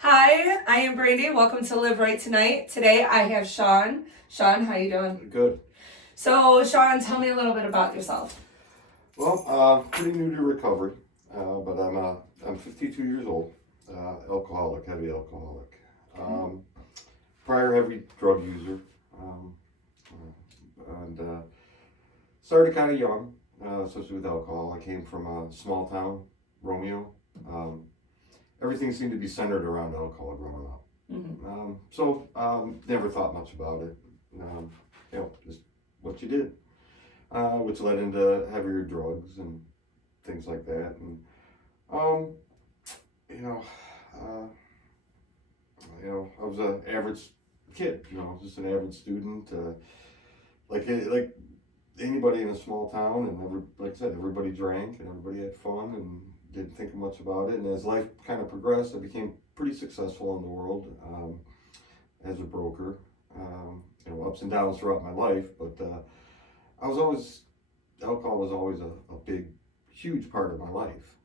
Hi, I am Brandi. Welcome to Live Right Tonight. Today I have Shawn. Shawn, how you doing? Good. So, Shawn, tell me a little bit about yourself. Well, pretty new to recovery, but I'm 52 years old, alcoholic, heavy alcoholic. Um, Prior heavy drug user, um, and started kind of young, especially with alcohol. I came from a small town, Romeo. Um, Everything seemed to be centered around alcohol growing up. So never thought much about it. Um, just what you did. Which led into heavier drugs and things like that. And um, you know, uh, I was an average kid. Just an average student. Like anybody in a small town, and like I said, everybody drank and everybody had fun and didn't think much about it. And as life kind of progressed, I became pretty successful in the world as a broker. Ups and downs throughout my life, but I was always alcohol was always a big, huge part of my life.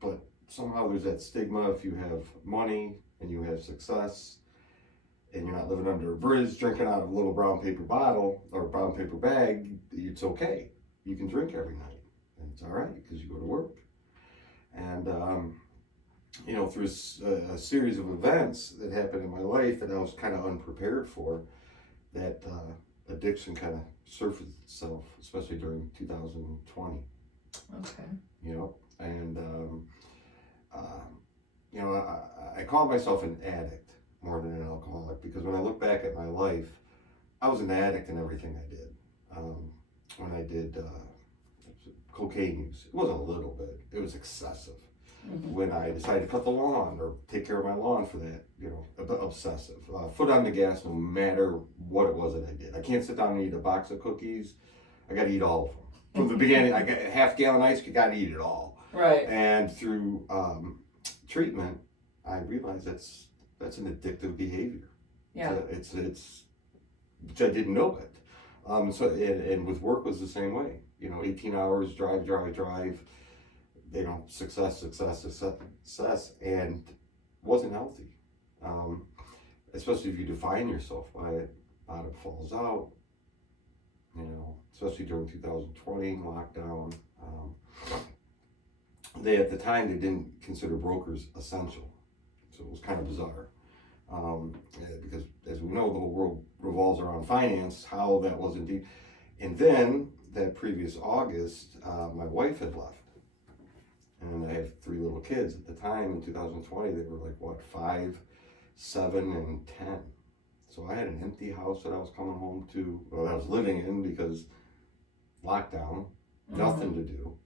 But somehow there's that stigma if you have money and you have success and you're not living under a bridge drinking out of a little brown paper bottle or a brown paper bag, it's okay. You can drink every night and it's all right because you go to work. And, through a series of events that happened in my life that I was kind of unprepared for, that addiction kind of surfaced itself, especially during 2020. Okay. And I call myself an addict more than an alcoholic because when I look back at my life, I was an addict in everything I did. When I did cocaine use, it wasn't a little bit; it was excessive. When I decided to cut the lawn or take care of my lawn for that, obsessive. Foot on the gas no matter what it was that I did. I can't sit down and eat a box of cookies. I got to eat all of them. From the beginning, I got a half-gallon ice, you got to eat it all. Right. And through treatment, I realized that's an addictive behavior. Yeah. It's which I didn't know it. And with work was the same way. 18 hours, drive, success, and wasn't healthy. Especially if you define yourself by it, bottom falls out. Especially during 2020 lockdown. At the time, they didn't consider brokers essential. So it was kind of bizarre. Because as we know, the whole world revolves around finance, how that was indeed. And then that previous August, my wife had left. And I had 3 little kids at the time in 2020. They were like, 5, 7, and 10. So I had an empty house that I was coming home to, I was living in because lockdown, nothing to do.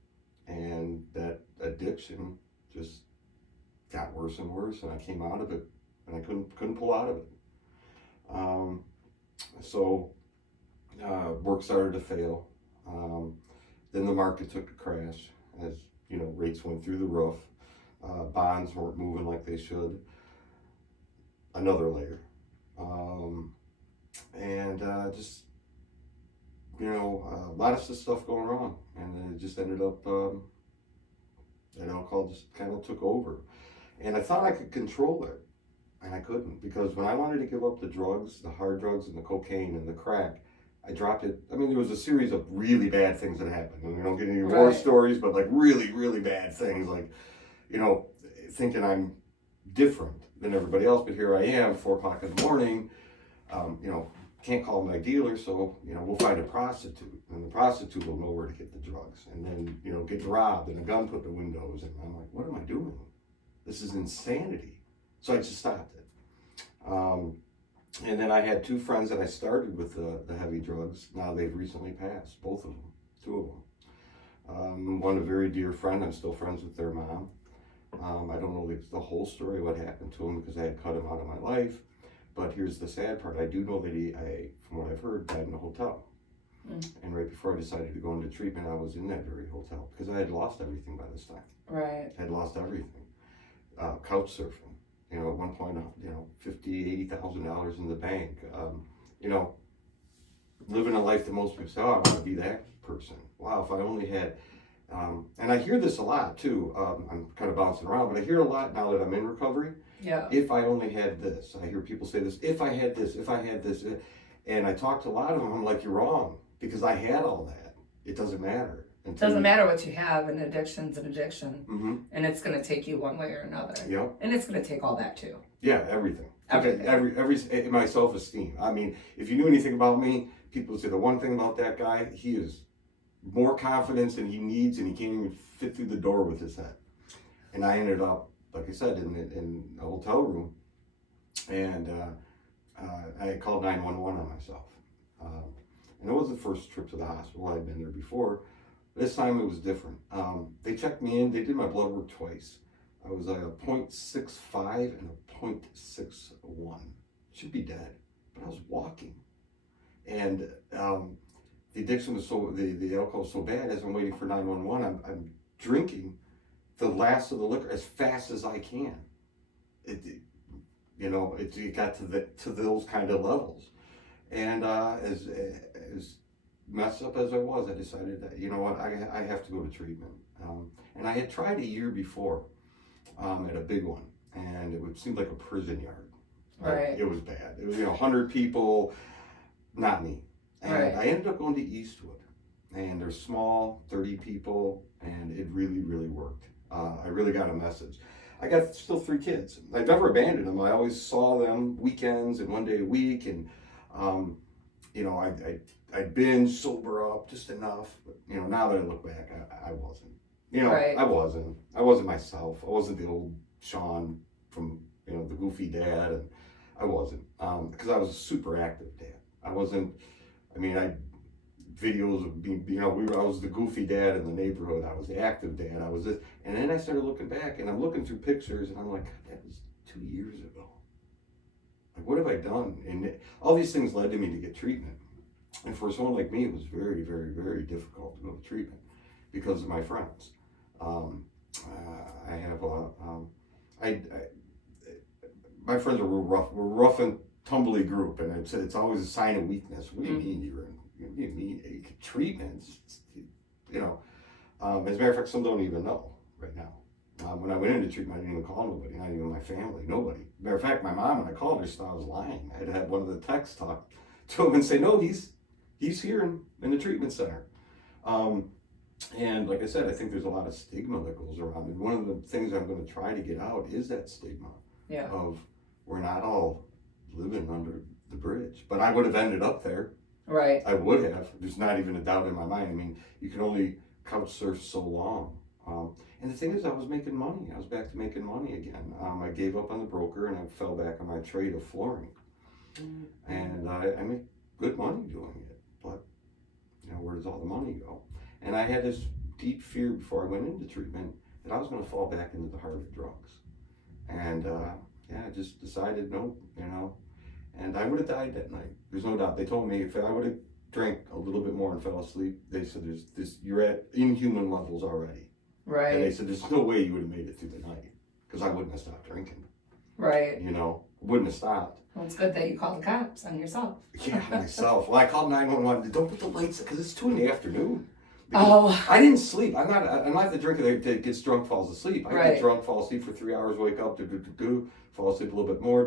And that addiction just got worse and worse, and I came out of it, and I couldn't pull out of it. Work started to fail. Then the market took a crash as rates went through the roof. Bonds weren't moving like they should. Another layer. A lot of stuff going wrong, and then it just ended up that alcohol just kind of took over. And I thought I could control it, and I couldn't, because when I wanted to give up the drugs, the hard drugs and the cocaine and the crack, I dropped it. I mean, there was a series of really bad things that happened. And we don't get any war stories, but like really, really bad things, like, thinking I'm different than everybody else, but here I am, 4 o'clock in the morning, can't call my dealer, so, we'll find a prostitute, and the prostitute will know where to get the drugs, and then, get robbed and a gun put in the windows, and I'm like, what am I doing? This is insanity. So I just stopped it. And then I had 2 friends that I started with the heavy drugs. Now they've recently passed, both of them, 2 of them. One a very dear friend, I'm still friends with their mom. I don't know the whole story, what happened to him, because I had cut him out of my life. But here's the sad part. I do know that he, from what I've heard, died in a hotel. And right before I decided to go into treatment, I was in that very hotel because I had lost everything by this time. Right. I had lost everything. Couch surfing. At one point, $50,000, $80,000 in the bank. Living a life that most people say, oh, I want to be that person. Wow, if I only had. And I hear this a lot too. I'm kind of bouncing around, but I hear a lot now that I'm in recovery. Yeah. If I only had this, I hear people say this. If I had this, if I had this, and I talk to a lot of them. I'm like, you're wrong because I had all that. It doesn't matter. It doesn't matter what you have. An addiction's an addiction, Mm-hmm. and it's going to take you one way or another. Yep. And it's going to take all that too. Yeah, everything. Everything. Every my self-esteem. I mean, if you knew anything about me, people would say the one thing about that guy, he is more confidence than he needs, and he can't even fit through the door with his head. And I ended up, like I said, in a hotel room, and I called 911 on myself. And it was the first trip to the hospital. I'd been there before. This time it was different. They checked me in. They did my blood work twice. I was a 0.65 and a 0.61. Should be dead, but I was walking. And the addiction was the alcohol was so bad. As I'm waiting for 911, I'm drinking the last of the liquor as fast as I can. It got to those kind of levels. And as messed up as I was, I decided that, you know what, I have to go to treatment. And I had tried a year before at a big one, and it seemed like a prison yard. Right. It was bad. It was 100 people, not me. And Right. I ended up going to Eastwood, and they're small, 30 people, and it really, really worked. I really got a message. I got still 3 kids. I never abandoned them. I always saw them weekends and one day a week, and I'd been sober up just enough. But now that I look back, I wasn't. Right. I wasn't myself. I wasn't the old Shawn from the goofy dad, and I wasn't because I was a super active dad. I wasn't. I mean, I videos of being, I was the goofy dad in the neighborhood. I was the active dad. I was this, and then I started looking back, and I'm looking through pictures, and I'm like, God, that was 2 years ago. Like, what have I done? And all these things led to me to get treatment. And for someone like me, it was very, very, very difficult to go to treatment because of my friends. My friends are real rough. We're a rough and tumbly group, and it's always a sign of weakness. What do you mean you're in? What do you mean treatment? As a matter of fact, some don't even know right now. When I went into treatment, I didn't even call nobody, not even my family, nobody. Matter of fact, my mom, when I called her, she thought I was lying. I had one of the techs talk to him and say, no, he's here in the treatment center. And like I said, I think there's a lot of stigma that goes around. And one of the things I'm going to try to get out is that stigma of we're not all living under the bridge. But I would have ended up there. Right. I would have. There's not even a doubt in my mind. I mean, you can only couch surf so long. And the thing is, I was making money. I was back to making money again. I gave up on the broker and I fell back on my trade of flooring. Mm-hmm. And I make good money doing it. But, where does all the money go? And I had this deep fear before I went into treatment that I was going to fall back into the heart of drugs. And I just decided no, and I would have died that night. There's no doubt. They told me if I would have drank a little bit more and fell asleep, they said you're at inhuman levels already. Right. And they said there's no way you would have made it through the night because I wouldn't have stopped drinking. Right. Wouldn't have stopped. Well, it's good that you called the cops on yourself. Yeah, myself. Well, I called 911. Don't put the lights because it's 2 p.m. Oh. I didn't sleep. I'm not the drinker that gets drunk, falls asleep. I Right. get drunk, fall asleep for 3 hours, wake up, fall asleep a little bit more,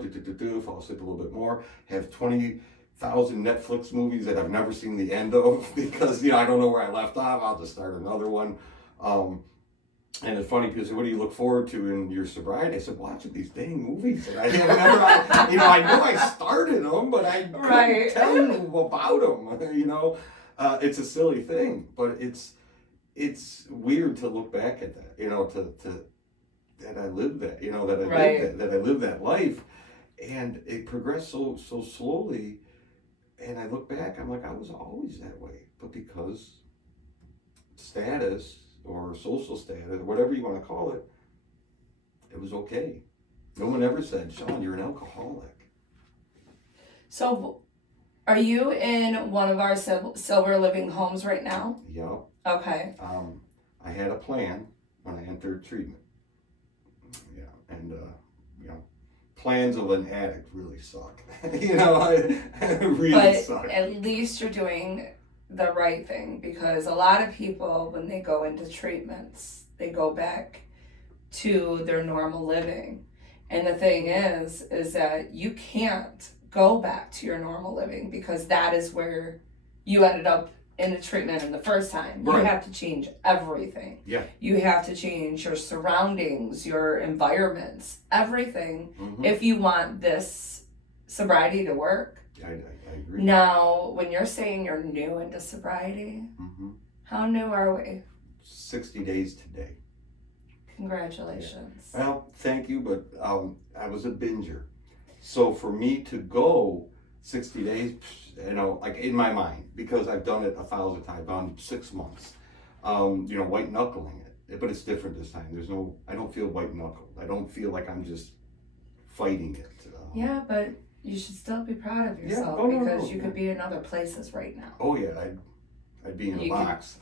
fall asleep a little bit more, have 20,000 Netflix movies that I've never seen the end of because, I don't know where I left off. I'll just start another one. And it's funny, people say, what do you look forward to in your sobriety? I said, watching these dang movies. And I know I started them, but I couldn't tell you about them, it's a silly thing, but it's weird to look back at that, that I lived that, that I lived that life, and it progressed so slowly, and I look back, I'm like, I was always that way, but because status or social status, or whatever you want to call it, it was okay. No one ever said, Shawn, you're an alcoholic. So, are you in one of our sober living homes right now? Yeah. Okay. I had a plan when I entered treatment. Yeah, and plans of an addict really suck. Really but suck. At least you're doing the right thing, because a lot of people, when they go into treatments, they go back to their normal living. And the thing is that you can't go back to your normal living, because that is where you ended up in a treatment in the first time. Right. You have to change everything. Yeah. You have to change your surroundings, your environments, everything, Mm-hmm. if you want this sobriety to work. I agree. Now, when you're saying you're new into sobriety, Mm-hmm. how new are we? 60 days today. Congratulations. Well, thank you, but I was a binger. So for me to go 60 days, like in my mind, because I've done it 1,000 times, I've done 6 months, white knuckling it. But it's different this time. I don't feel white knuckled. I don't feel like I'm just fighting it. Yeah, but you should still be proud of yourself, because you could be in other places right now. Oh yeah, I'd be in a box.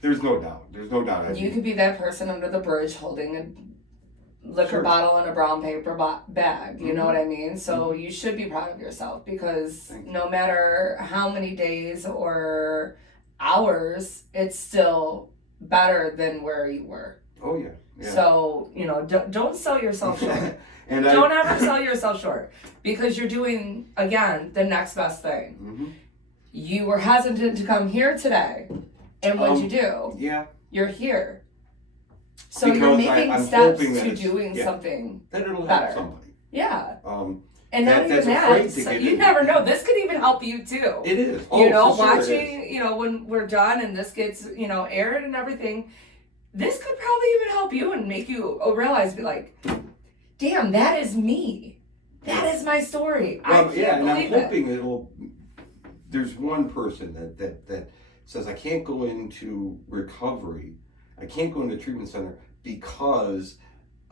There's no doubt. There's no doubt. You could be that person under the bridge holding a liquor bottle in a brown paper bag. You know what I mean? So you should be proud of yourself, because no matter how many days or hours, it's still better than where you were. Oh yeah. Yeah. So don't sell yourself short. And don't ever sell yourself short, because you're doing, again, the next best thing. Mm-hmm. You were hesitant to come here today, and what'd you do? Yeah. You're here. So Because you're making I'm steps hoping that to doing something that it'll better. help somebody. Yeah. And That- not that's even afraid that. to So get you in. never know. This could even help you too. It is. For sure Watching, when we're done and this gets, aired and everything, this could probably even help you and make you realize, be like, damn, that is me. That is my story. I can't believe I'm hoping there's one person that says, I can't go into recovery, I can't go into the treatment center because,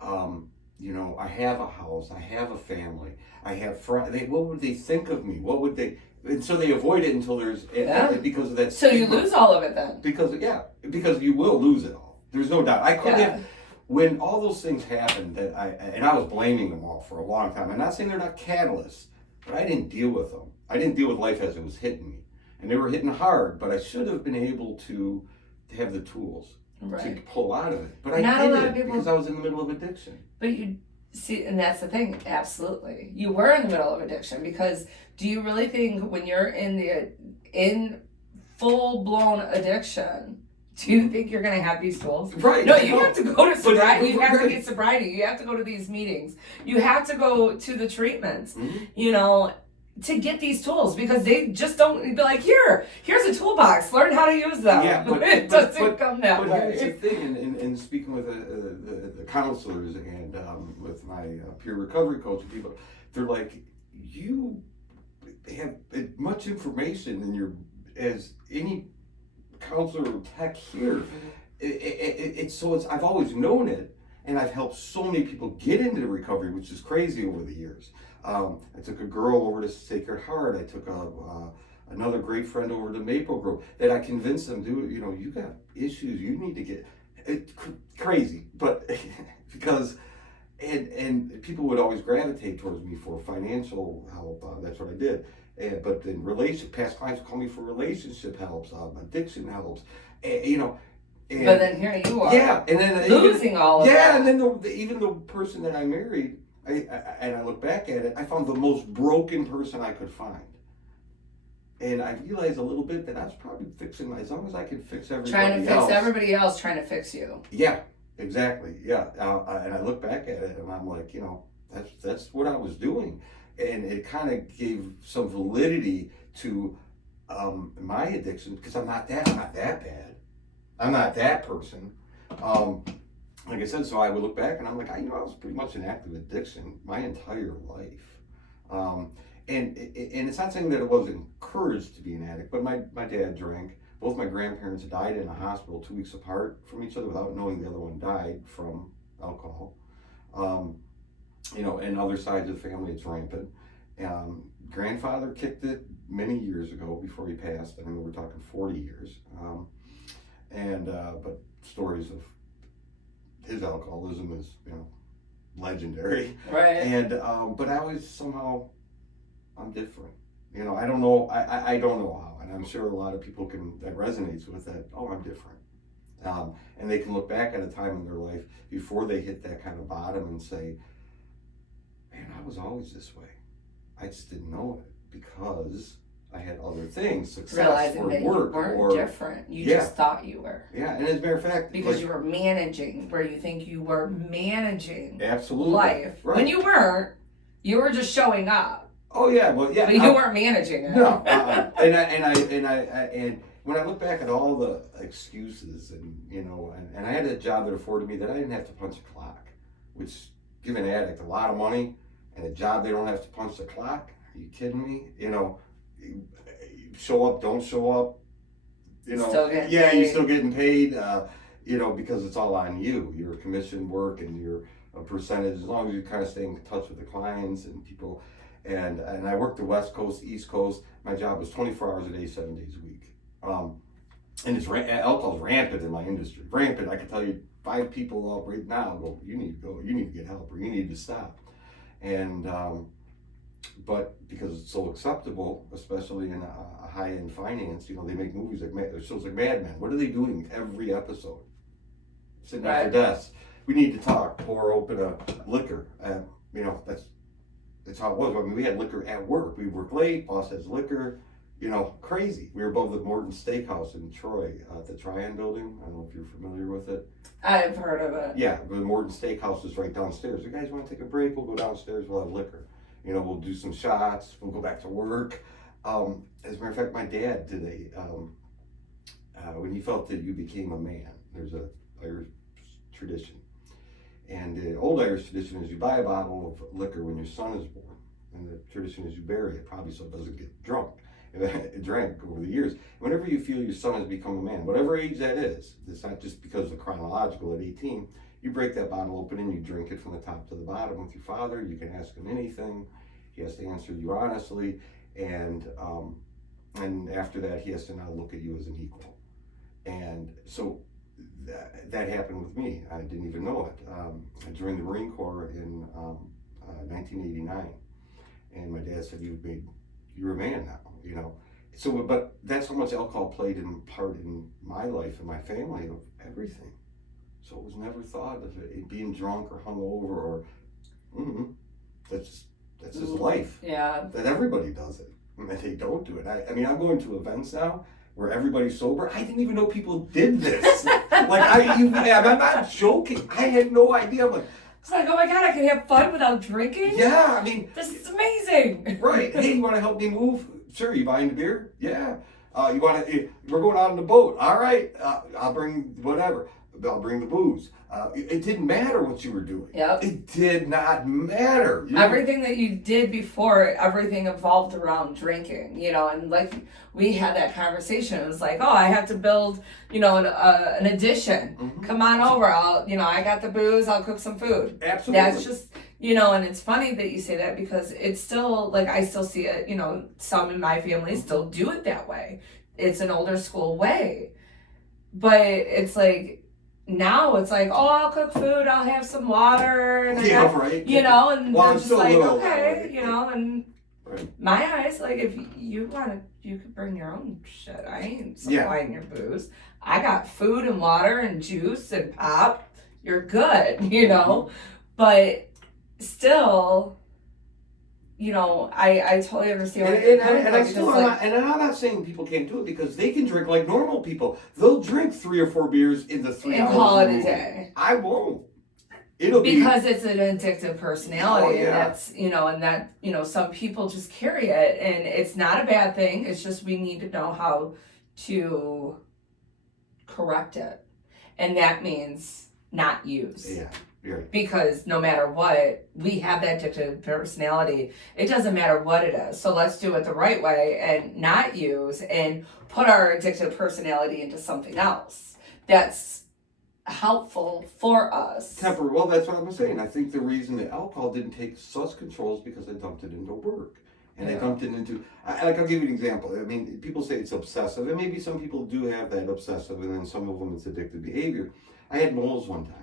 I have a house, I have a family, I have friends. What would they think of me? What would they? And so they avoid it until there's because of that. So stigma. you lose all of it then. Because you will lose it all. There's no doubt. I couldn't have. When all those things happened, I was blaming them all for a long time. I'm not saying they're not catalysts, but I didn't deal with them. I didn't deal with life as it was hitting me, and they were hitting hard. But I should have been able to have the tools to pull out of it. But I didn't, because I was in the middle of addiction. But you see, and that's the thing. Absolutely, you were in the middle of addiction, because do you really think when you're in full blown addiction, do you think you're gonna have these tools? Right. No, you have to go to sobriety. You have to Right. get sobriety. You have to go to these meetings. You have to go to the treatments. Mm-hmm. To get these tools, because they just don't be like, here's a toolbox. Learn how to use them. Yeah, but it doesn't come that But way. here's the thing, and speaking with the counselors and with my peer recovery coach and people, they're like, you have as much information as any counselor or tech here. I've always known it, and I've helped so many people get into recovery, which is crazy over the years. I took a girl over to Sacred Heart. I took another great friend over to Maple Grove, that I convinced them, dude, you got issues, you need to get it. Crazy, but because and people would always gravitate towards me for financial help. That's what I did. But then past clients would call me for relationship helps, addiction helps, And, but then here you are. Yeah, and then losing all of that. Yeah, and then even the person that I married, I look back at it, I found the most broken person I could find. And I realized a little bit that I was probably fixing as long as I could fix everybody else. Trying to fix everybody else, trying to fix you. Yeah, exactly. Yeah, and I look back at it and I'm like, that's what I was doing, and it kind of gave some validity to my addiction, because I'm not that bad. I'm not that person. Like I said, so I would look back and I'm like, I was pretty much in active addiction my entire life. And it's not saying that it wasn't encouraged to be an addict, but my dad drank. Both my grandparents died in a hospital 2 weeks apart from each other without knowing the other one died from alcohol. And other sides of the family, it's rampant. Grandfather kicked it many years ago before he passed. I mean, we're talking 40 years. But stories of his alcoholism is, legendary. Right. But I always somehow, I'm different. I don't know. I don't know how. and I'm sure a lot of people that resonates with that. Oh, I'm different. And they can look back at a time in their life before they hit that kind of bottom and say, man, I was always this way. I just didn't know it because I had other things, success Realizing or that work you weren't or different. You just thought you were. Yeah, and as a matter of fact, because you were managing where you think you were managing absolutely life. right. When you weren't, you were just showing up. Oh yeah, well yeah. But you weren't managing it. No, and when I look back at all the excuses and and I had a job that afforded me that I didn't have to punch a clock, which give an addict a lot of money and a job they don't have to punch the clock. Are you kidding me? Show up, don't show up. Still getting you're paid. still getting paid. Because it's all on you. Your commission work and your percentage, as long as you kind of stay in touch with the clients and people. And I worked the West Coast, East Coast. My job was 24 hours a day, 7 days a week. And alcohol's rampant in my industry. Rampant. I can tell you 5 people up right now go, you need to go, you need to get help, or you need to stop. And but because it's so acceptable, especially in a high-end finance, they make movies shows like Mad Men. What are they doing every episode? Sitting at their desks. We need to talk. Pour open a liquor. That's how it was. I mean, we had liquor at work. We work late. Boss has liquor. Crazy. We were above the Morton Steakhouse in Troy, the Tryon building. I don't know if you're familiar with it. I've heard of it. Yeah, the Morton Steakhouse is right downstairs. You guys want to take a break? We'll go downstairs. We'll have liquor. We'll do some shots. We'll go back to work. As a matter of fact, my dad did when he felt that you became a man, there's a Irish tradition. And the old Irish tradition is you buy a bottle of liquor when your son is born. And the tradition is you bury it, probably so it doesn't get drunk. It drank over the years. Whenever you feel your son has become a man, whatever age that is, it's not just because of chronological at 18, you break that bottle open and you drink it from the top to the bottom with your father. You can ask him anything. He has to answer you honestly. And after that, he has to now look at you as an equal. And so that happened with me. I didn't even know it. I joined the Marine Corps in 1989, and my dad said, "You're a man now," So, but that's how much alcohol played in part in my life and my family of everything. So it was never thought of it being drunk or hungover or that's his life. Yeah. That everybody does it, and they don't do it. I mean, I'm going to events now where everybody's sober. I didn't even know people did this. I'm not joking. I had no idea. I'm like, it's like, oh my God, I can have fun without drinking? Yeah, I mean. This is amazing. Right. Hey, you want to help me move? Sure. You buying the beer? Yeah. We're going out on the boat. All right. I'll bring whatever. I'll bring the booze. It didn't matter what you were doing. Yep. It did not matter. Everything that you did before, everything evolved around drinking, and like we had that conversation. It was like, oh, I have to build, an addition. Mm-hmm. Come on over. I got the booze. I'll cook some food. Absolutely. That's just, and it's funny that you say that because it's still like, I still see it, some in my family still do it that way. It's an older school way, but it's like, now it's like, oh, I'll cook food, I'll have some water, and right. And well, they're just like, okay, right. And right. My eyes, like, if you want to, you could bring your own shit. I ain't supplying your booze. I got food and water and juice and pop. You're good, Mm-hmm. But still, I totally understand. And I'm not saying people can't do it because they can drink like normal people. They'll drink 3 or 4 beers in the 3 hours. And call it a day. I won't. Because it's an addictive personality, yeah. and that's, and that, some people just carry it, and it's not a bad thing. It's just we need to know how to correct it, and that means not use. Yeah. Right. Because no matter what, we have that addictive personality. It doesn't matter what it is. So let's do it the right way and not use and put our addictive personality into something else that's helpful for us. Well, that's what I'm saying. I think the reason that alcohol didn't take such control is because they dumped it into work. And they dumped it into, I'll give you an example. I mean, people say it's obsessive, and maybe some people do have that obsessive, and then some of them it's addictive behavior. I had moles one time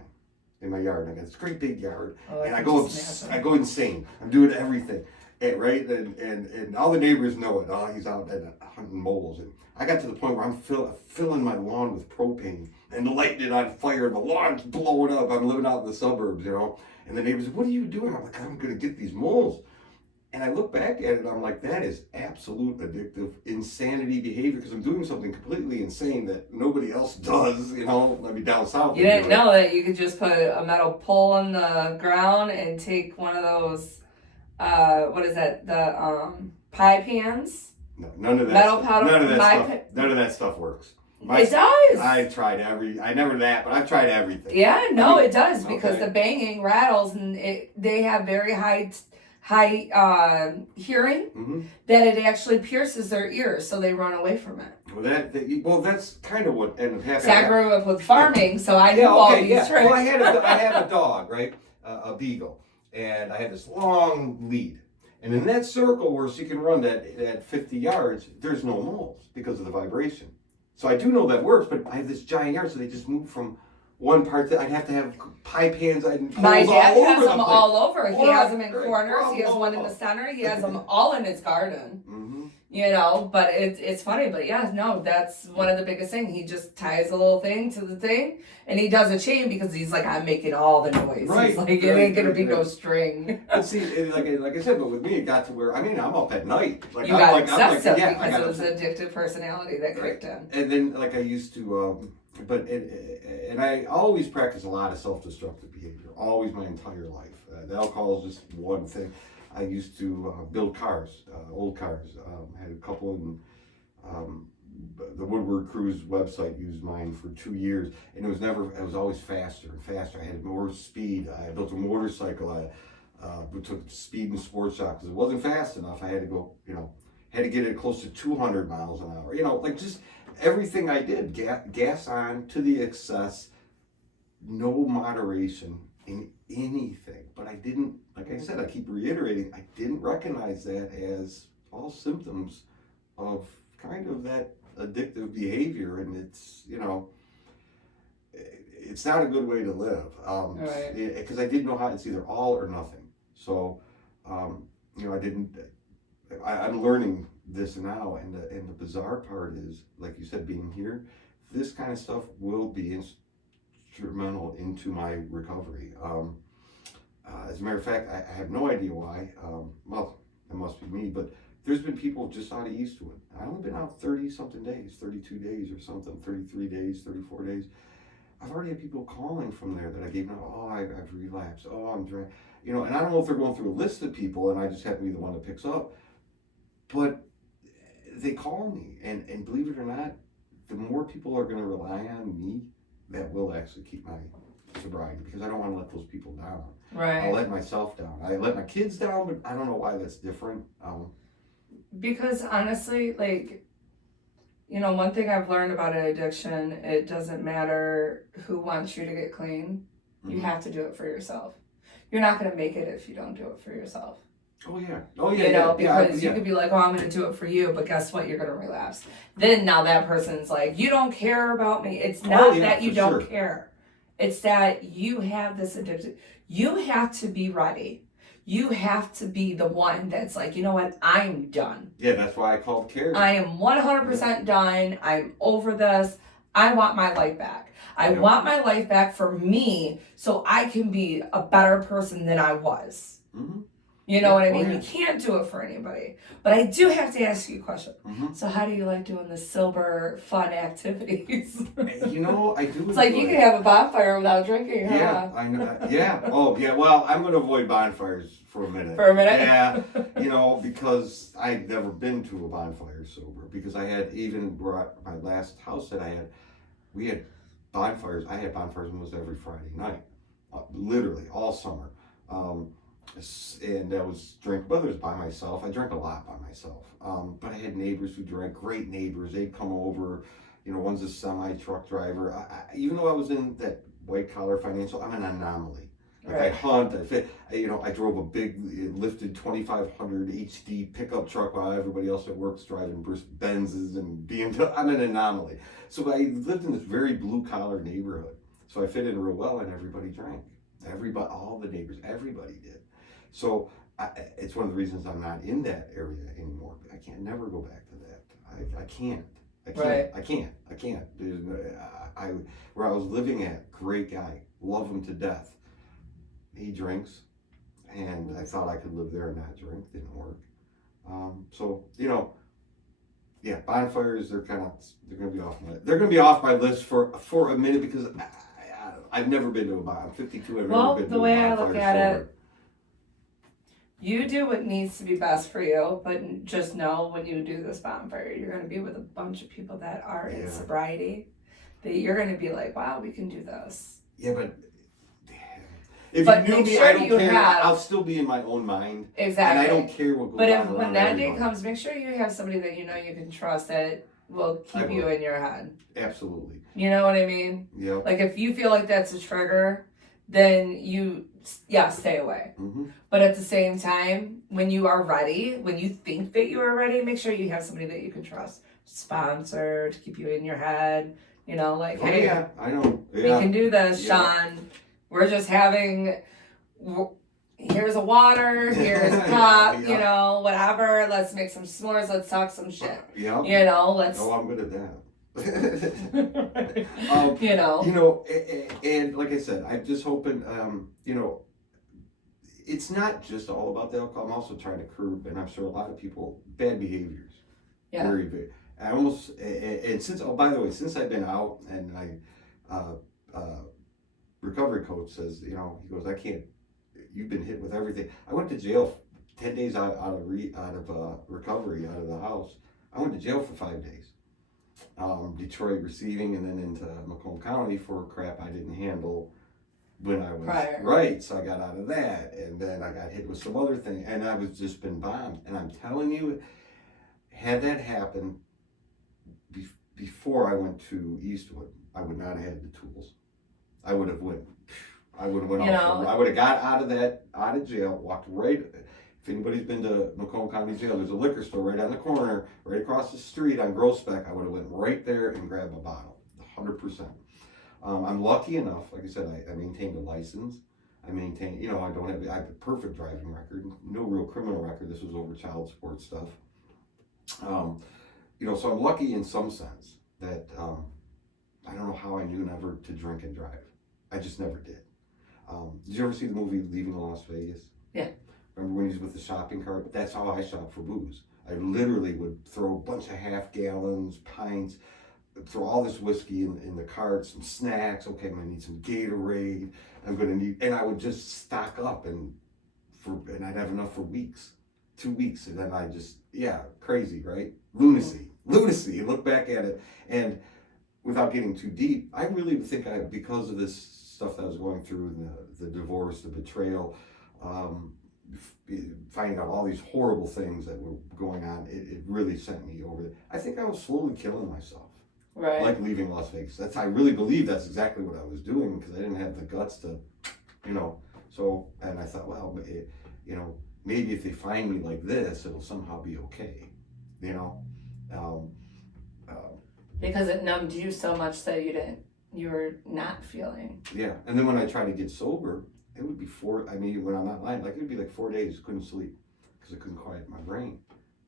in my yard. I got this great big yard, and I go insane. I'm doing everything. right, and all the neighbors know it. Oh, he's out hunting moles, and I got to the point where I'm filling my lawn with propane and lighting it on fire. The lawn's blowing up. I'm living out in the suburbs, and the neighbors, what are you doing? I'm like, I'm gonna get these moles. And I look back at it, and I'm like, that is absolute addictive insanity behavior because I'm doing something completely insane that nobody else does, Let me down south. You didn't know that you could just put a metal pole in the ground and take one of those, what is that, the pie pans? No, none of that metal stuff. powder. None of that stuff works. It does. I tried I never that, but I've tried everything. Yeah, no, it does because the banging rattles and they have very high hearing that it actually pierces their ears, so they run away from it. Well, that's kind of what ended up happening. See, I grew up with farming, so I knew all these tricks. Well, I had a dog, right, a beagle, and I had this long lead, and in that circle where she can run that 50 yards, there's no moles because of the vibration. So I do know that works, but I have this giant yard, so they just move from one part I'd have to have pie pans. My dad has them all over. He has them in corners. He has one in the center. He has them all in his garden. But it's funny. But yeah, no, that's one of the biggest things. He just ties a little thing to the thing, and he does a chain because he's like, I'm making all the noise. Right. He's like, it ain't gonna be no string. But see, like I said, but with me, it got to where I'm up at night. Like, you got obsessive because it was an addictive personality that kicked in. And then, I used to. And I always practice a lot of self-destructive behavior, always my entire life. The alcohol is just one thing. I used to build cars, old cars. I had a couple of them. The Woodward Cruise website used mine for 2 years, and it was always faster and faster. I had more speed. I built a motorcycle. I took speed and sports shop because it wasn't fast enough. I had to go, had to get it close to 200 miles an hour. Just everything I did, gas on to the excess, no moderation in anything. But I didn't, like I said, I keep reiterating, I didn't recognize that as all symptoms of kind of that addictive behavior. And it's not a good way to live. Because I didn't know how, it's either all or nothing. So, I'm learning this now, and the bizarre part is, like you said, being here, this kind of stuff will be instrumental into my recovery. As a matter of fact, I have no idea why. Well, it must be me, but there's been people just out of used to it. I've only been out 30-something days, 32 days or something, 33 days, 34 days. I've already had people calling from there that I gave them, I've relapsed, I'm drinking. And I don't know if they're going through a list of people and I just happen to be the one that picks up. But they call me, and believe it or not, the more people are going to rely on me, that will actually keep my sobriety, because I don't want to let those people down. Right. I'll let myself down. I let my kids down, but I don't know why that's different. Because honestly, one thing I've learned about an addiction, it doesn't matter who wants you to get clean. You have to do it for yourself. You're not going to make it if you don't do it for yourself. Oh yeah. Because you could be like, I'm going to do it for you, but guess what? You're going to relapse. Then now that person's like, you don't care about me. It's not that you don't care. It's that you have this addiction. You have to be ready. You have to be the one that's like, you know what? I'm done. Yeah, that's why I called care. I am 100% done. I'm over this. I want my life back. I want my life back for me so I can be a better person than I was. Mm-hmm. You know what I mean? You can't do it for anybody. But I do have to ask you a question. So how do you like doing the sober, fun activities? I do. It's like you can have a bonfire without drinking, huh? Yeah, I know. Yeah. Oh, yeah. Well, I'm going to avoid bonfires for a minute. Yeah. Because I've never been to a bonfire sober. Because I had my last house that I had, we had bonfires. I had bonfires almost every Friday night. Literally, all summer. And I was drinking, whether it was by myself, I drank a lot by myself. But I had neighbors who drank, great neighbors. They'd come over, one's a semi-truck driver. Even though I was in that white-collar financial, I'm an anomaly. I hunt, I drove a big lifted 2500 HD pickup truck while everybody else at work's driving Benzes and BMW. I'm an anomaly. So I lived in this very blue-collar neighborhood. So I fit in real well, and everybody drank. Everybody, all the neighbors, everybody did. So it's one of the reasons I'm not in that area anymore. I can't never go back to that. I can't. Right. I can't. Where I was living at, great guy, love him to death. He drinks, and I thought I could live there and not drink. Didn't work. So yeah, bonfires. They're gonna be off my list for a minute because I've never been to a bonfire. I'm 52. I've never been to a bonfire. The way I look at sober. it, you do what needs to be best for you, but just know when you do this bonfire, you're going to be with a bunch of people that are in sobriety. That you're going to be like, wow, we can do this. Yeah, but if but you knew me, sure I don't care. I'll still be in my own mind. Exactly. And I don't care what goes on. But when that day comes, make sure you have somebody that you know you can trust that will keep you in your head. Absolutely. You know what I mean? Yeah. Like if you feel like that's a trigger, then stay away. Mm-hmm. But at the same time, when you are ready, when you think that you are ready, make sure you have somebody that you can trust. Sponsor to keep you in your head. Hey, yeah, I know. We can do this, Shawn. We're just having, here's a water, here's a cup, whatever. Let's make some s'mores. Let's talk some shit. Yeah. Let's. Oh, I'm good at that. And like I said, I'm just hoping, it's not just all about the alcohol. I'm also trying to curb, and I'm sure a lot of people, bad behaviors. Yeah. Very big. And since I've been out, and recovery coach says, he goes, you've been hit with everything. I went to jail 10 days out of recovery, out of the house. I went to jail for 5 days. Detroit receiving, and then into Macomb County for crap I didn't handle when I was right. So I got out of that, and then I got hit with some other thing, and I was just been bombed. And I'm telling you, had that happened before I went to Eastwood, I would not have had the tools. I would have went I would have got out of jail, walked right. If anybody's been to Macomb County Jail, there's a liquor store right on the corner, right across the street on Groseville. I would have went right there and grabbed a bottle, 100%. I'm lucky enough, like I said, I maintained a license. I have a perfect driving record, no real criminal record. This was over child support stuff. So I'm lucky in some sense that I don't know how I knew never to drink and drive. I just never did. Did you ever see the movie Leaving Las Vegas? Yeah. Remember when he was with the shopping cart? That's how I shop for booze. I literally would throw a bunch of half gallons, pints, throw all this whiskey in the cart, some snacks. Okay, I'm gonna need some Gatorade. And I would just stock up and I'd have enough for weeks, 2 weeks, and then I just, crazy, right? Lunacy. Look back at it, and without getting too deep, I really think because of this stuff that I was going through, the divorce, the betrayal, finding out all these horrible things that were going on, it really sent me over. I think I was slowly killing myself. Right. Like leaving Las Vegas. I really believe that's exactly what I was doing, because I didn't have the guts to, so, and I thought, well, maybe if they find me like this, it'll somehow be okay, because it numbed you so much that you were not feeling. Yeah, and then when I tried to get sober, it would be when I'm not lying, it would be like 4 days, couldn't sleep, because I couldn't quiet my brain.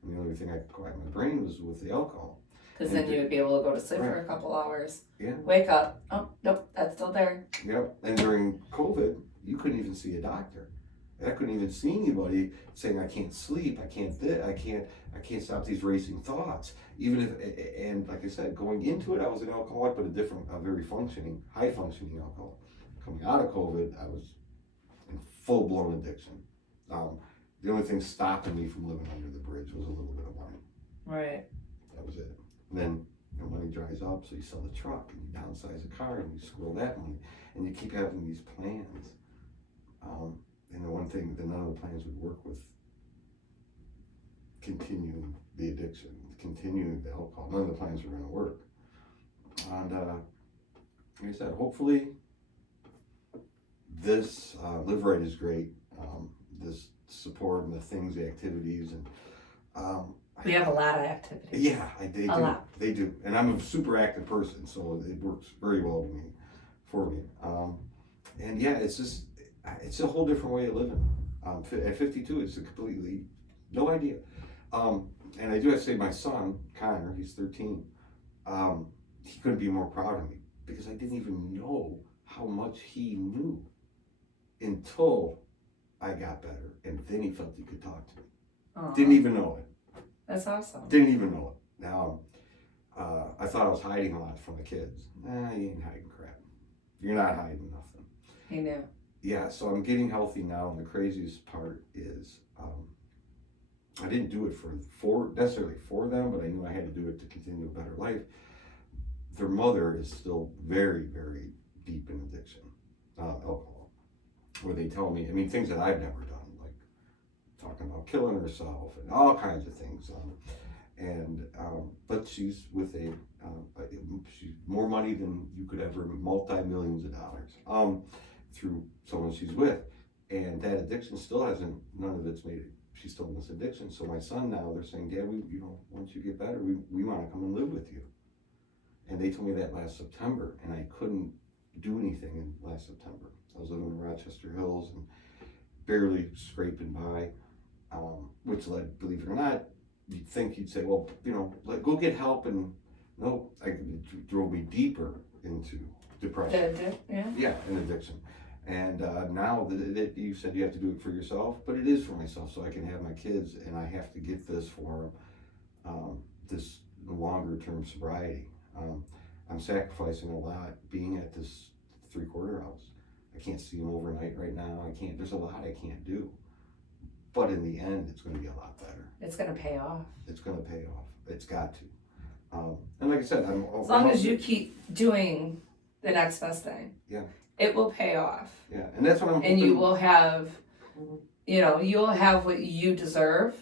And the only thing I could quiet my brain was with the alcohol. Because then you would be able to go to sleep for a couple hours. Yeah. Wake up. Oh, nope, that's still there. Yep. And during COVID, you couldn't even see a doctor. I couldn't even see anybody saying I can't sleep, I can't stop these racing thoughts. Even if, and like I said, going into it, I was an alcoholic, but a very high functioning alcoholic. Coming out of COVID, I was in full blown addiction. The only thing stopping me from living under the bridge was a little bit of money. Right. That was it. And then money dries up, so you sell the truck and you downsize a car and you squirrel that money, and you keep having these plans. And the one thing that none of the plans would work with continuing the addiction, continuing the alcohol. None of the plans were going to work. And like I said, hopefully this Live Rite is great. This support and the things, the activities, and we have a lot of activities. Yeah, they do. And I'm a super active person, so it works very well for me. And yeah, it's a whole different way of living. At 52, it's a completely, no idea. And I do have to say, my son, Connor, he's 13, he couldn't be more proud of me because I didn't even know how much he knew until I got better. And then he felt he could talk to me. Aw, Didn't even know it. that's awesome. Didn't even know it. Now, I thought I was hiding a lot from the kids. You ain't hiding crap. You're not hiding nothing. He knew. Yeah, so I'm getting healthy now, and the craziest part is I didn't do it for necessarily for them, but I knew I had to do it to continue a better life. Their mother is still very, very deep in addiction, alcohol, where they tell me, I mean, things that I've never done, like talking about killing herself and all kinds of things. But she's with she's more money than you could ever, multi-millions of dollars, through someone she's with. And that addiction still none of it's made it. She's still in this addiction. So my son now, they're saying, Dad, once you get better, we want to come and live with you. And they told me that last September, and I couldn't do anything in last September. I was living in Rochester Hills and barely scraping by, which led, believe it or not, you'd think you'd say, well, go get help. And no, it drove me deeper into depression. Yeah, and addiction. And now that you said you have to do it for yourself, but it is for myself so I can have my kids, and I have to get this for this longer term sobriety. I'm sacrificing a lot being at this 3/4 house. I can't see them overnight right now. There's a lot I can't do. But in the end, it's going to be a lot better. It's going to pay off. It's going to pay off. It's got to. And like I said, as long as you keep doing the next best thing. Yeah. It will pay off. Yeah, and that's what I'm hoping. And you will have, you'll have what you deserve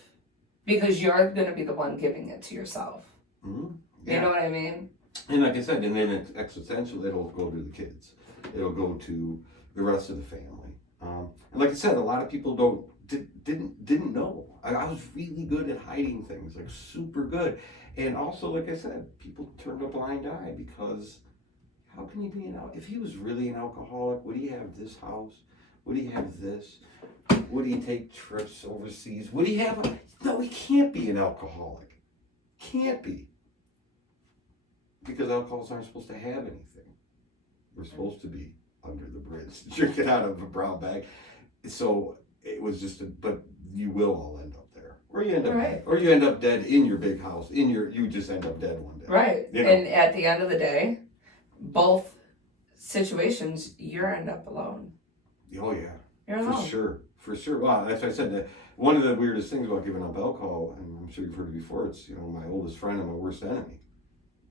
because you're going to be the one giving it to yourself. Mm-hmm. Yeah. You know what I mean? And like I said, and then it's existential, it'll go to the kids. It'll go to the rest of the family. And like I said, a lot of people didn't know. I was really good at hiding things, like super good. And also, like I said, people turned a blind eye because how can he be if he was really an alcoholic, would he have this house? Would he have this? Would he take trips overseas? Would he have no, he can't be an alcoholic. Can't be. Because alcoholics aren't supposed to have anything. We're supposed to be under the bridge, drinking out of a brown bag. So it was but you will all end up there. Or you end up dead in your big house. You just end up dead one day. Right. And at the end of the day, both situations, you end up alone. Oh yeah. You're alone. For sure. Wow, that's why I said that one of the weirdest things about giving up alcohol, and I'm sure you've heard it before, it's my oldest friend and my worst enemy.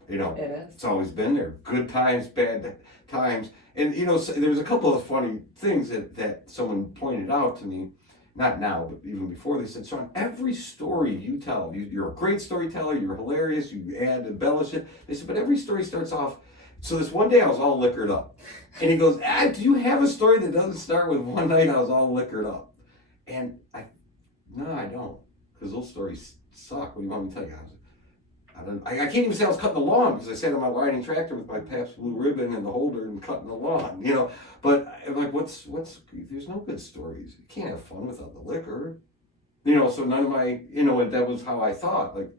It is. It's always been there. Good times, bad times. And there's a couple of funny things that someone pointed out to me, not now, but even before. They said, Shawn, every story you tell, you're a great storyteller, you're hilarious, you embellish it. They said, but every story starts off. So this one day I was all liquored up. And he goes, do you have a story that doesn't start with one night I was all liquored up? And no, I don't. Because those stories suck. What do you want me to tell you? I can't even say I was cutting the lawn because I sat on my riding tractor with my Pabst Blue Ribbon and the holder and cutting the lawn, But I'm like, there's no good stories. You can't have fun without the liquor. So none of my, and that was how I thought. Like,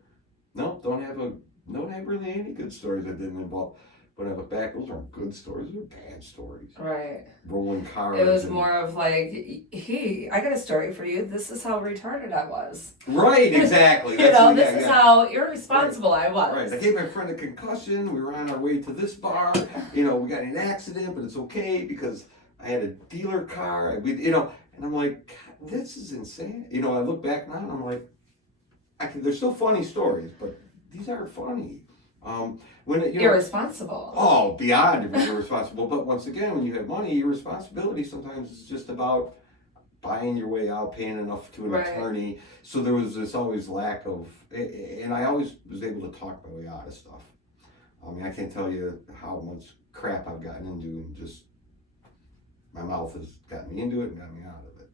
no, don't have really any good stories that didn't involve. When I look back, those aren't good stories, those are bad stories. Right. Rolling cars. It was more of like, hey, I got a story for you. This is how retarded I was. Right, exactly. This is how irresponsible I was. Right. I gave my friend a concussion. We were on our way to this bar. We got in an accident, but it's okay because I had a dealer car. And I'm like, God, this is insane. I look back now and I'm like, they're still funny stories, but these aren't funny. Irresponsible. Oh, beyond irresponsible. But once again, when you have money, your responsibility sometimes is just about buying your way out, paying enough to an attorney. So there was this always lack of, and I always was able to talk my way out of stuff. I mean, I can't tell you how much crap I've gotten into, and just my mouth has gotten me into it and got me out of it.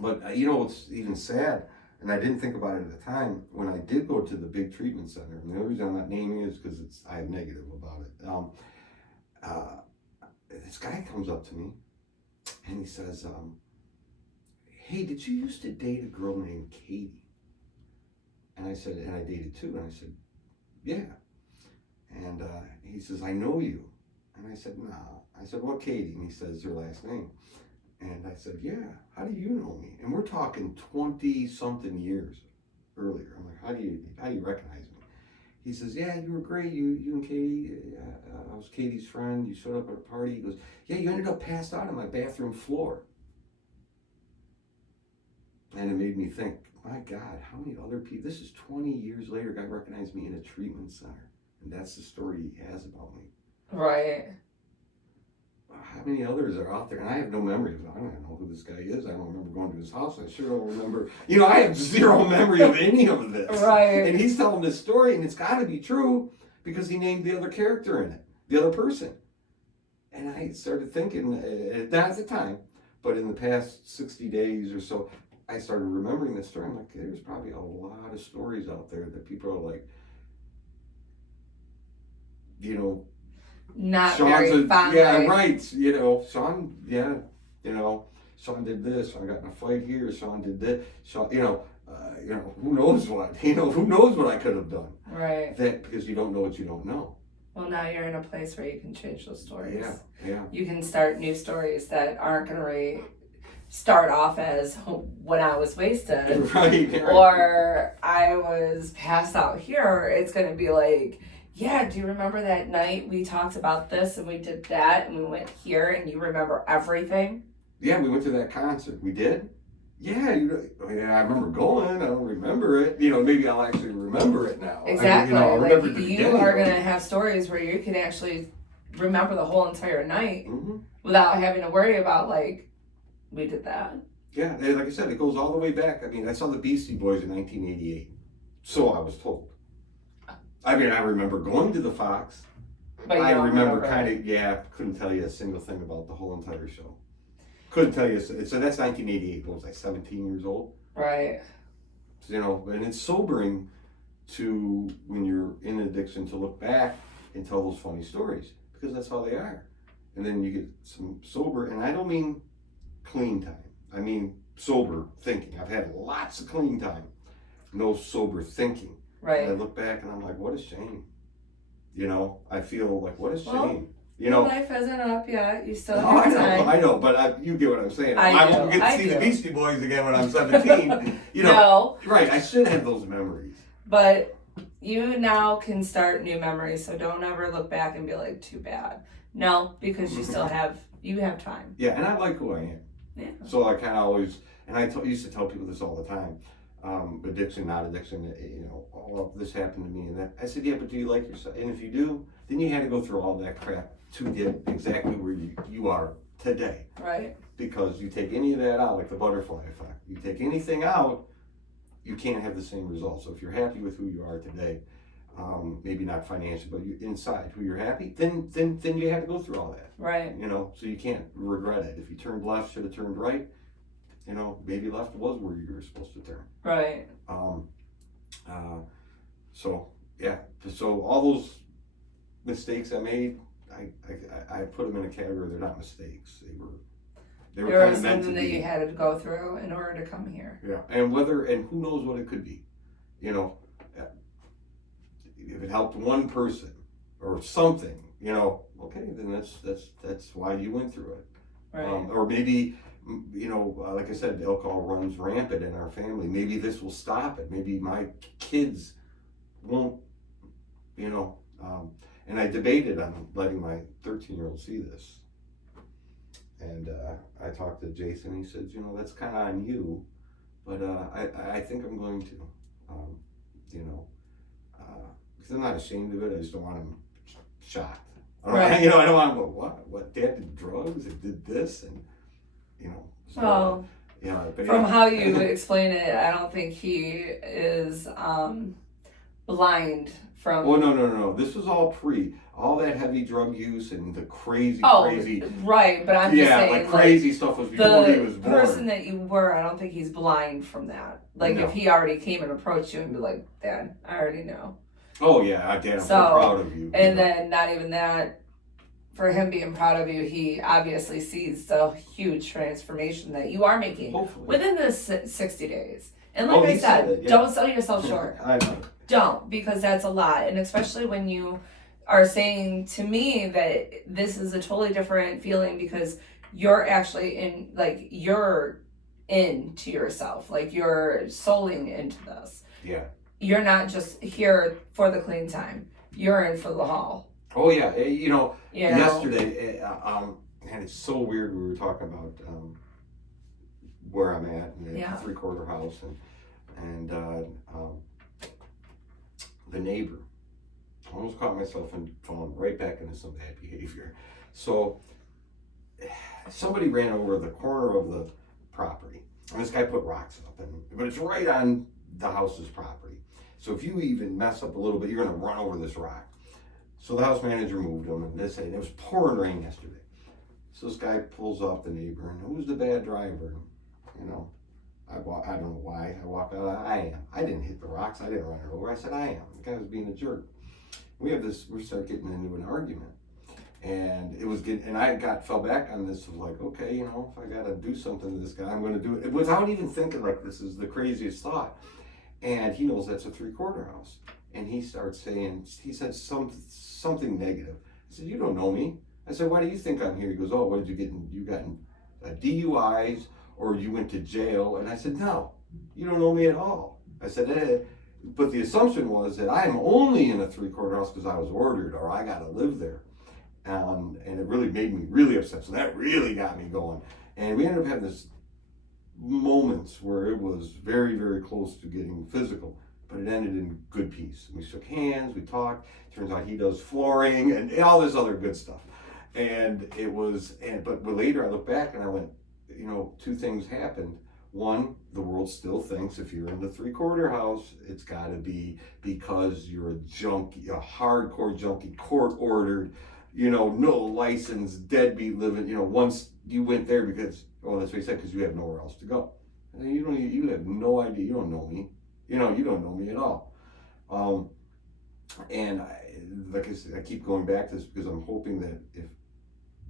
But what's even sad, and I didn't think about it at the time, when I did go to the big treatment center, and the only reason I'm not naming it is because I have negative about it. This guy comes up to me and he says, hey, did you used to date a girl named Katie? And I said, and I dated too. And I said, yeah. And he says, I know you. And I said, no. I said, what Katie? And he says, your last name. And I said, yeah, how do you know me? And we're talking 20-something years earlier. I'm like, how do you recognize me? He says, yeah, you were great. You and Katie, I was Katie's friend. You showed up at a party. He goes, yeah, you ended up passed out on my bathroom floor. And it made me think, my God, how many other people, this is 20 years later, guy recognized me in a treatment center. And that's the story he has about me. Right. How many others are out there? And I have no memory of it. I don't know who this guy is. I don't remember going to his house. I sure don't remember. I have zero memory of any of this. Right. And he's telling this story, and it's got to be true because he named the other character in it, the other person. And I started thinking, not at the time, but in the past 60 days or so, I started remembering this story. I'm like, there's probably a lot of stories out there that people are like, not Shawn's very fondly. yeah, right. Shawn, Shawn did this. Shawn got in a fight here. Shawn did this. Shawn, who knows what? Who knows what I could have done? Right. That because you don't know what you don't know. Well, now you're in a place where you can change those stories. Yeah. You can start new stories that aren't going to start off as when I was wasted. Right. Or I was passed out here. It's going to be like, yeah, do you remember that night we talked about this and we did that and we went here and you remember everything? Yeah, we went to that concert. We did? Yeah, I remember going. I don't remember it. Maybe I'll actually remember it now. Exactly. I'll remember you are going to have stories where you can actually remember the whole entire night without having to worry about, we did that. Yeah, like I said, it goes all the way back. I saw the Beastie Boys in 1988. So I was told. I remember going to the Fox. But I remember couldn't tell you a single thing about the whole entire show. Couldn't tell you. So that's 1988. What was I, 17 years old? Right. And it's sobering to, when you're in addiction, to look back and tell those funny stories because that's how they are. And then you get some sober, and I don't mean clean time. I mean sober thinking. I've had lots of clean time. No sober thinking. Right. And I look back and I'm like, what a shame. I feel like, what a shame. Life isn't up yet. You still have time. I know, but you get what I'm saying. I won't get to see the Beastie Boys again when I'm 17. No. Right, I should have those memories. But you now can start new memories, so don't ever look back and be like, too bad. No, because you still have time. Yeah, and I like who I am. Yeah. So I kind of always, and I used to tell people this all the time. Addiction, not addiction, this happened to me and that. I said, yeah, but do you like yourself? And if you do, then you had to go through all that crap to get exactly where you are today. Right. Because you take any of that out, like the butterfly effect. You take anything out, you can't have the same results. So if you're happy with who you are today, maybe not financially, but inside who you're happy, then you had to go through all that. Right. So you can't regret it. If you turned left, should have turned right. Maybe left was where you were supposed to turn. Right. So all those mistakes I made, I put them in a category. They're not mistakes. They were kind of meant to be. Something that you had to go through in order to come here. Yeah, and who knows what it could be. If it helped one person or something, okay, then that's why you went through it. Right. Or maybe, like I said, alcohol runs rampant in our family. Maybe this will stop it. Maybe my kids won't, and I debated on letting my 13-year-old see this. And I talked to Jason. He said, that's kind of on you, but I think I'm going to, because I'm not ashamed of it. I just don't want him shocked. I don't want him to go, what? Dad did drugs and did this, and So, from how you explain it, I don't think he is blind from. Oh no! This was all all that heavy drug use and the crazy. Right, but I'm just saying, like crazy stuff was before he was born. The person that you were, I don't think he's blind from that. Like if he already came and approached you and be like, Dad, I already know. Oh yeah, Dad, I'm so proud of you. And then not even that, for him being proud of you, he obviously sees the huge transformation that you are making Hopefully. within the 60 days. And like I he said, it, yeah. don't sell yourself short. I know. Don't, because that's a lot. And especially when you are saying to me that this is a totally different feeling because you're actually in, like, you're into yourself, like you're souling into this. Yeah. You're not just here for the clean time. You're in for the haul. Oh yeah, yesterday, and it's so weird. We were talking about where I'm at in the 3/4 house, and the neighbor. I almost caught myself and falling right back into some bad behavior. So somebody ran over the corner of the property, and this guy put rocks up, but it's right on the house's property. So if you even mess up a little bit, you're going to run over this rock. So the house manager moved them, and it was pouring rain yesterday. So this guy pulls off the neighbor, and who's the bad driver? You know, I don't know why. I walk out, I am. I didn't hit the rocks. I didn't run it over. I said, I am. The guy was being a jerk. We started getting into an argument. And I fell back on this of like, okay, if I got to do something to this guy, I'm going to do it without even thinking like this is the craziest thought. And he knows that's a 3/4 house. And he starts saying, he said something negative. I said, you don't know me. I said, why do you think I'm here? He goes, oh, what did you get in? You got in DUIs or you went to jail? And I said, no, you don't know me at all. I said, but the assumption was that I'm only in a 3/4 house because I was ordered or I got to live there. And it really made me really upset. So that really got me going. And we ended up having this moments where it was very, very close to getting physical, but it ended in good peace. We shook hands, we talked. Turns out he does flooring and all this other good stuff. And it was, but later I look back and I went, two things happened. One, the world still thinks if you're in the 3/4 house, it's got to be because you're a junkie, a hardcore junkie, court ordered, no license, deadbeat living. Once you went there because, that's what he said, because you have nowhere else to go. And you have no idea. You don't know me. You don't know me at all. And like I said, I keep going back to this because I'm hoping that if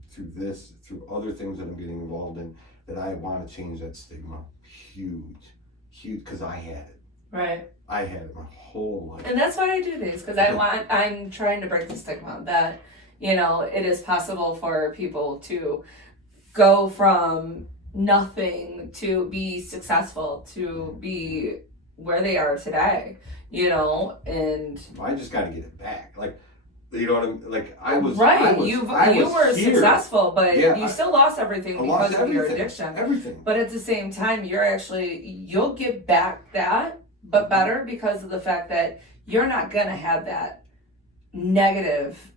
through other things that I'm getting involved in, that I want to change that stigma. Huge, because I had it. Right. I had it my whole life. And that's why I do these, because I'm trying to break the stigma that, it is possible for people to go from nothing to be successful, to be where they are today, and I just got to get it back. Like, you know what I mean? Like, I was right. I you here. were successful, but you still lost everything because of everything, your addiction. Everything. But at the same time, you'll give back that, but better because of the fact that you're not gonna have that negative,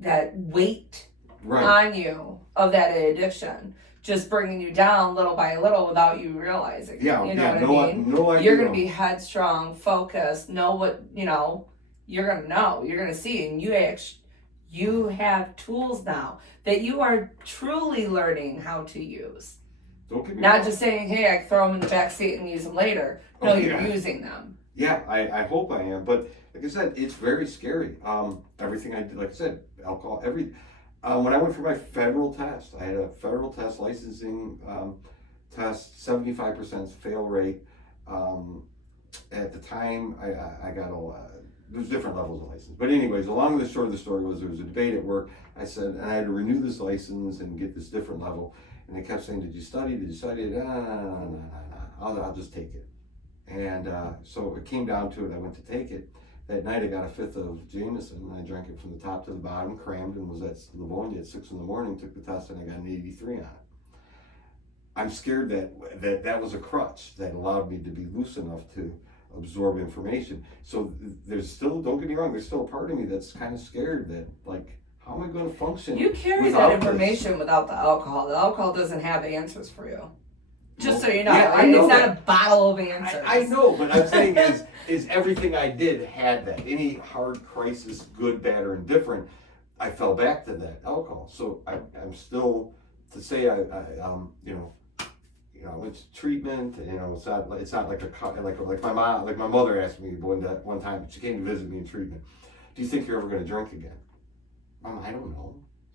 that weight on you of that addiction, just bringing you down little by little without you realizing. Yeah, what I mean? No idea. You're gonna be headstrong, focused, know what you're gonna know, you're gonna see, and you have tools now that you are truly learning how to use. Don't get me Not wrong. just saying, hey, I can throw them in the back seat and use them later. No, you're using them. Yeah, I hope I am. But like I said, it's very scary. Everything I did, like I said, alcohol, when I went for my federal test, I had a federal test licensing test, 75% fail rate. At the time, I got there's different levels of license. But anyways, along the short of the story was there was a debate at work. I said, and I had to renew this license and get this different level. And they kept saying, did you study? No. I'll just take it. And so it came down to it. I went to take it. That night I got a fifth of Jameson and I drank it from the top to the bottom, crammed, and was at Livonia at 6 a.m, took the test, and I got an 83 on it. I'm scared that was a crutch that allowed me to be loose enough to absorb information. So there's still, don't get me wrong, there's still a part of me that's kind of scared that, like, how am I going to function? You carry that information without the alcohol. The alcohol doesn't have answers for you. Just so you know, it's not a bottle of answers. I know, but I'm saying is everything I did had that. Any hard crisis, good, bad, or indifferent, I fell back to that alcohol. So I'm still, to say I went to treatment. It's not like my mom, like my mother asked me one time. She came to visit me in treatment. Do you think you're ever going to drink again? Mom, I don't know.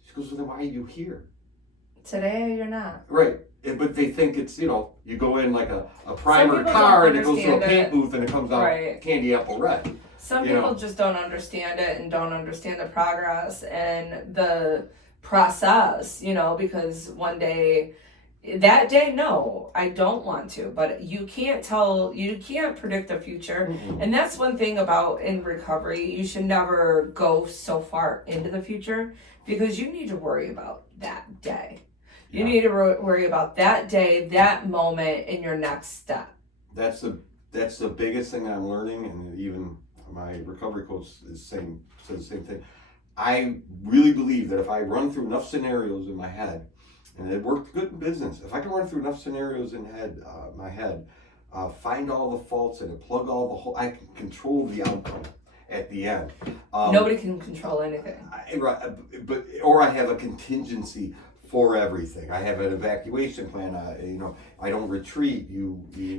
She goes, well, then why are you here? Today you're not. Right. But they think it's, you go in like a primer car and it goes to a paint booth and it comes out candy apple red. Some people just don't understand it and don't understand the progress and the process, because one day, that day, no, I don't want to, but you can't predict the future. Mm-hmm. And that's one thing about in recovery, you should never go so far into the future because you need to worry about that day. You need to worry about that day, that moment in your next step. That's the biggest thing I'm learning, and even my recovery coach says the same thing. I really believe that if I run through enough scenarios in my head, and it worked good in business, if I can run through enough scenarios in my head, find all the faults in it, plug all the holes, I can control the outcome at the end. Nobody can control anything. Or I have a contingency for everything. I have an evacuation plan. I don't retreat.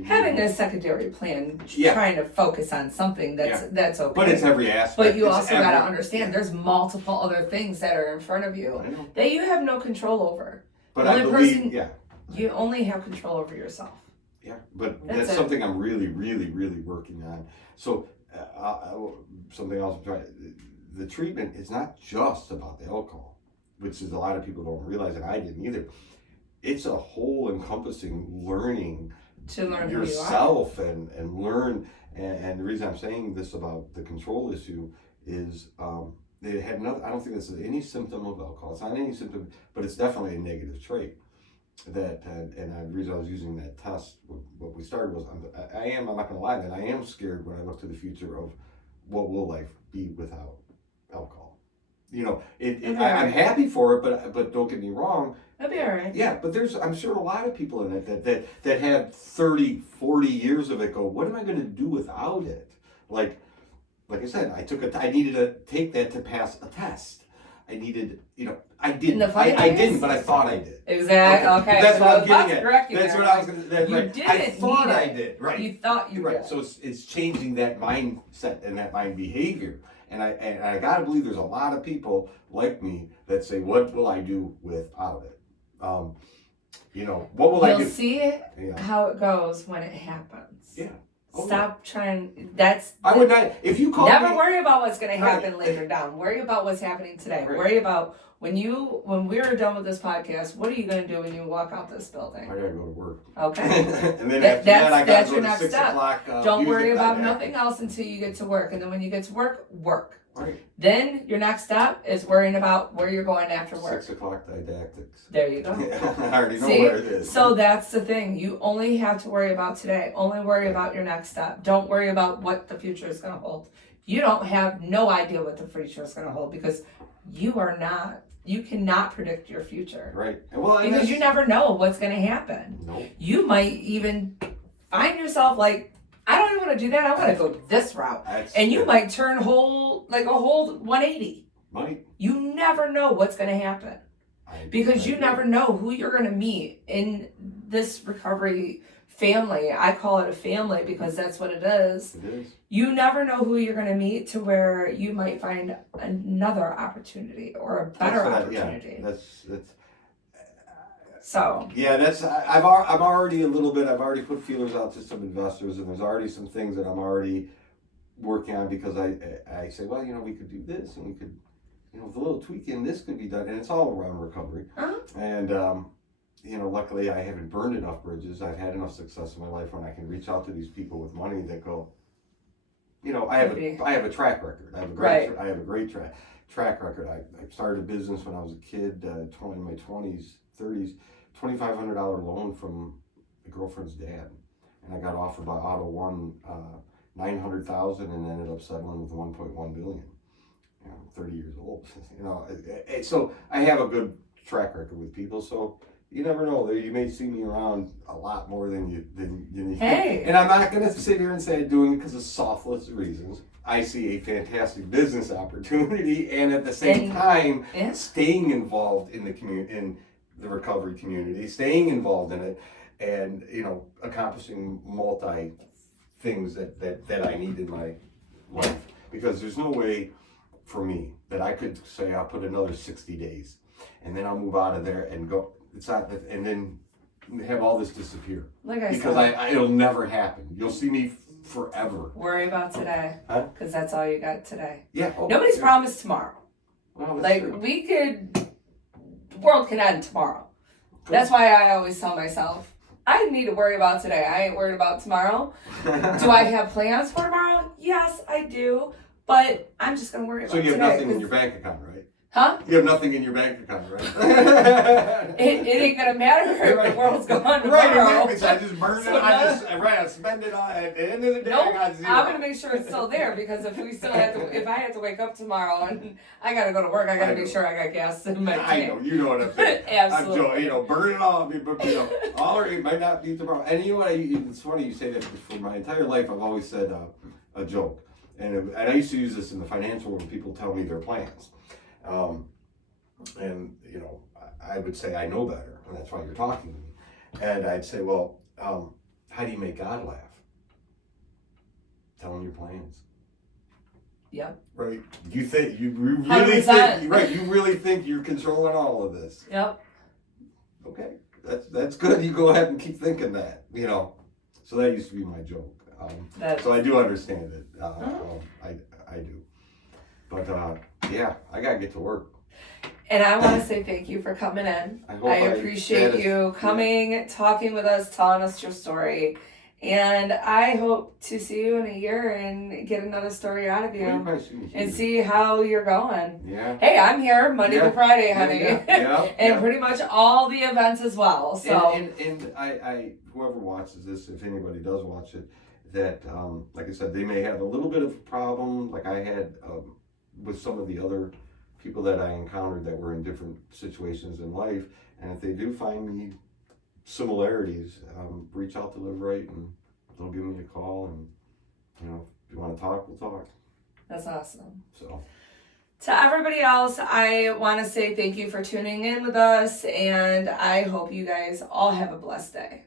Having a secondary plan, trying to focus on something that's okay. But it's every aspect. But you also got to understand there's multiple other things that are in front of you that you have no control over. But I believe, you only have control over yourself. Yeah, but that's something I'm really, really, really working on. So something else I'm trying. The treatment is not just about the alcohol, which is a lot of people don't realize, and I didn't either. It's a whole encompassing learning to learn yourself and learn. And the reason I'm saying this about the control issue is it had I don't think this is any symptom of alcohol. It's not any symptom, but it's definitely a negative trait. That and the reason I was using that test, what we started was I'm not gonna lie, that I am scared when I look to the future of what will life be without alcohol. I'm happy for it, but don't get me wrong. That'll be all right. Yeah, but I'm sure a lot of people in it that had 30, 40 years of it go, what am I going to do without it? Like I said, I needed to take that to pass a test. I needed, I didn't. I didn't, but I thought I did. Exactly. Okay. That's what I'm getting at. Correct That's what I was going to. You didn't. I thought I did. Right. You thought you did. Right. So it's changing that mindset and that mind behavior. And I gotta believe there's a lot of people like me that say, "What will I do without it?" What will I do? You'll see how it goes when it happens. Yeah. Stop trying. I would not. If you call never worry about what's going to happen later down. Worry about what's happening today. Right. Worry about when we're done with this podcast. What are you going to do when you walk out this building? I gotta go to work. Okay. And then after that, I gotta go your to next 6 step. o'clock. Don't worry about nothing else until you get to work. And then when you get to work. Right. Then your next step is worrying about where you're going after work. 6 o'clock didactics. There you go. I already know where it is. So that's the thing. You only have to worry about today. Only worry about your next step. Don't worry about what the future is going to hold. You don't have no idea what the future is going to hold because you cannot predict your future. Right. Because you never know what's going to happen. Nope. You might even find yourself like, I don't even want to do that. I want to go this route. And you might turn a whole 180. Might. You never know what's going to happen. Because you never know who you're going to meet in this recovery family. I call it a family because that's what it is. It is. You never know who you're going to meet to where you might find another opportunity or a better opportunity. Yeah, that's. So. Yeah, I'm already I've already put feelers out to some investors, and there's already some things that I'm already working on because I say, well, we could do this, and we could, with a little tweaking, this could be done, and it's all around recovery. Uh-huh. And luckily I haven't burned enough bridges. I've had enough success in my life when I can reach out to these people with money that go, I have a track record. I have a great track record. I started a business when I was a kid, in my 20s, 30s, $2,500 loan from a girlfriend's dad, and I got offered by Auto One $900,000 and ended up settling with $1.1 billion. 30 years old. So I have a good track record with people. So you never know. You may see me around a lot more than you. Hey. And I'm not going to sit here and say I'm doing it because of softless reasons. I see a fantastic business opportunity, and at the same time, staying involved in the community, in the recovery community, staying involved in it, and accomplishing multi things that I need in my life. Because there's no way for me that I could say I'll put another 60 days and then I'll move out of there and go. It's not that, and then have all this disappear. Like I Because said, it'll never happen. You'll see me forever. worry about today. Huh? Because that's all you got today. Yeah. Oh, Nobody's yeah. promised tomorrow. Well, that's Like, true. the world can end tomorrow. That's why I always tell myself, I need to worry about today. I ain't worried about tomorrow. Do I have plans for tomorrow? Yes, I do. But I'm just going to worry about So you have today. nothing in your bank account, right? Huh? You have nothing in your bank account, right? It ain't going to matter if the world's gone tomorrow. Right, exactly. So I just burn So it. I spend it all. At the end of the day, Nope, I got zero. I'm gonna make sure it's still there because if I had to wake up tomorrow and I gotta go to work, I gotta make sure I got gas in my I tank. know, you know what I'm saying. Absolutely. Burn it all. But all or it might not be tomorrow. And you know what? It's funny you say that. For my entire life, I've always said a joke, and I used to use this in the financial world when people tell me their plans. And I would say I know better, and that's why you're talking to me. And I'd say, well, how do you make God laugh? Tell him your plans. Yep. Right. You really 100%. think right? You really think you're controlling all of this? Yep. Okay, that's good. You go ahead and keep thinking that. So that used to be my joke. So I do understand it. I do. But yeah, I gotta get to work. And I want to say thank you for coming in. I appreciate you coming, talking with us, telling us your story. And I hope to see you in a year and get another story out of you and see how you're going. Yeah. Hey, I'm here Monday to Friday, honey. Yeah. And pretty much all the events as well. So and I whoever watches this, if anybody does watch it, that like I said, they may have a little bit of a problem, like I had with some of the other people that I encountered that were in different situations in life, and if they do find me similarities, reach out to Live Rite and they'll give me a call, and if you want to talk, we'll talk. That's awesome. So to everybody else, I want to say thank you for tuning in with us, and I hope you guys all have a blessed day.